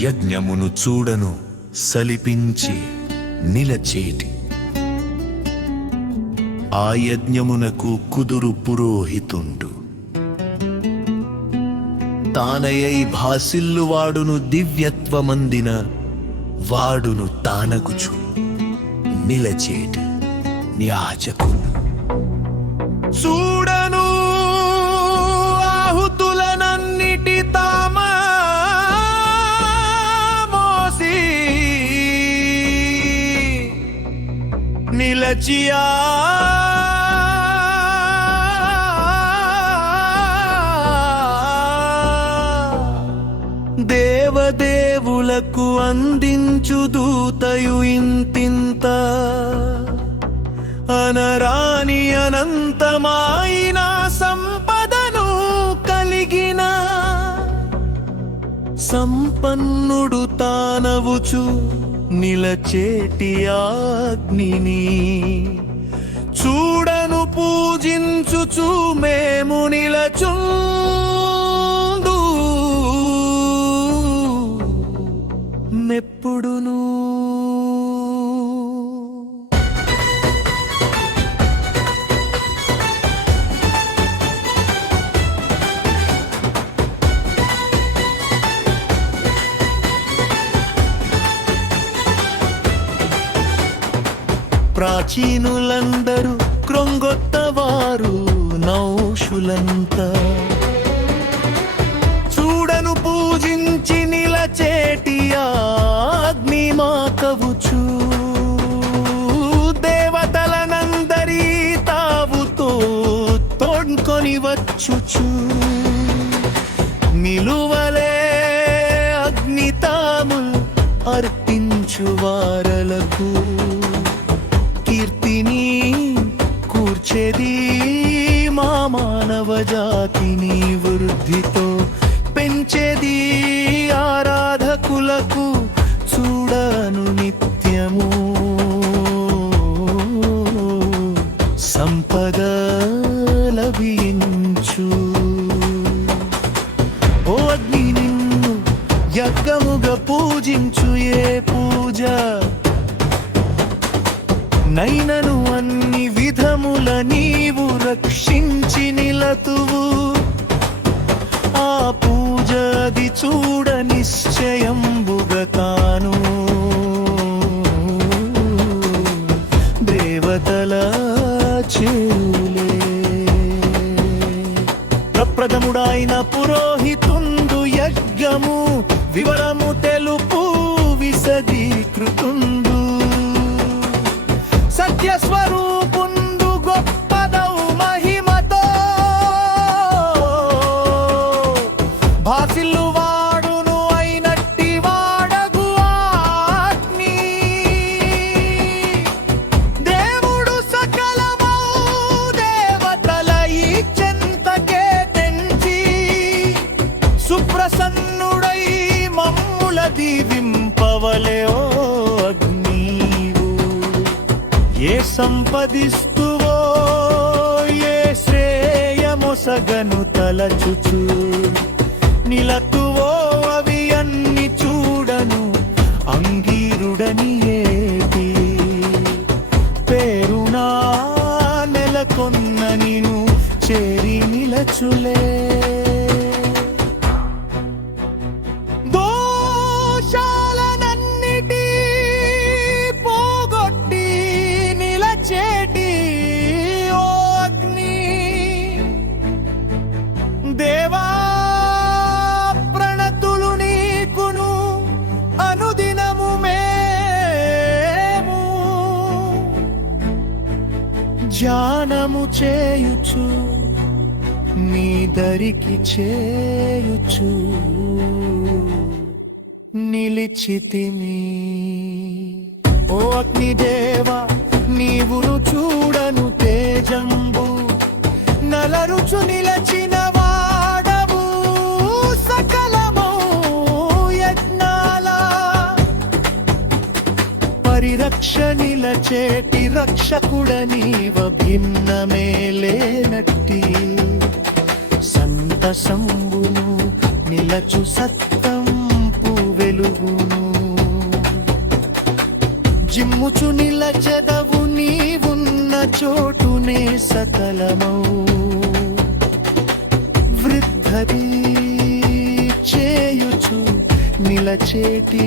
యజ్ఞమును చూడను సలిపించి నిలచేటి ఆ యజ్ఞమునకు కుదురు పురోహితుండు తానయై భాసిల్లువాడును దివ్యత్వమందిన వాడును తానగుచు నిలచేటి యాజకుడు చూడను ఆహుతులనన్నిటి తామ మోసి నిలచియా దేవదేవులకు అందించు దూతయు ఇంతింత అనరాని అనంతమైన సంపదను కలిగిన సంపన్నుడు తానవుచు నిలచేటి అగ్నిని చూడను పూజించుచు మేము నిలచుందు మెప్పుడును ప్రాచీనులందరూ క్రొంగొత్తవారు నౌషులంతా చూడను పూజించి నిలచేటి అగ్ని మాకవుచు దేవతలనందరి తావుతో తోడ్కొని వచ్చుచు నిలువలే అగ్నితాముల్ అర్పించు వారలకు కీర్తిని కూర్చేది మా మానవ జాతిని వృద్ధితో పెంచేది ఆరాధకులకు చూడను నిత్యము సంపద లభించు ఓ అగ్ని నిన్ను యజ్ఞముగా పూజించు ఏ పూజ నైనను అన్ని విధముల నీవు రక్షించి నిలతువు ఆ పూజది చూడ నిశ్చయంబుగా తాను దేవతల చేరులే ప్రప్రథముడాయన పురోహితుండు యజ్ఞము వివరము తెలుపు విశదీకృతుండు సత్యస్వరూపుండు గొప్పదౌ మహిమతో భాసిల్లు వాడును అయినట్టి వాడగు అగ్ని దేవుడు సకలమౌ దేవతల ఈ చెంతకే తెంచి సుప్రసన్నుడై మమ్ముల దీవింపవలే ఓ ఏ సంపదిస్తువో ఏ శ్రేయమొసగను తలచుచు నిలతువో అవి అన్ని చూడను అంగీరుడని ఏటి పేరునా నెలకొన్న నిను చేరి నిలచులే దేవా ప్రణతులు నీకును అనుదినము మేము ధ్యానము చేయుచు నీ దరికి చేయుచు నిలిచితిమి ఓ అగ్నిదేవా నీవును చూడను తేజంబు నలరుచు నిలచిన వాడవు సకలమౌ యజ్ఞాల పరిరక్ష నిలచేటి రక్షకుడనీవ భిన్నమే లేనట్టి సంతసంబును నిలచు సత్తంపు వెలుగు వెలుగును. జిమ్ముచు నిలచెదవు నీవున్న చోటునే సకలమౌ. వృద్ధరి చేయుచు నిలచేటి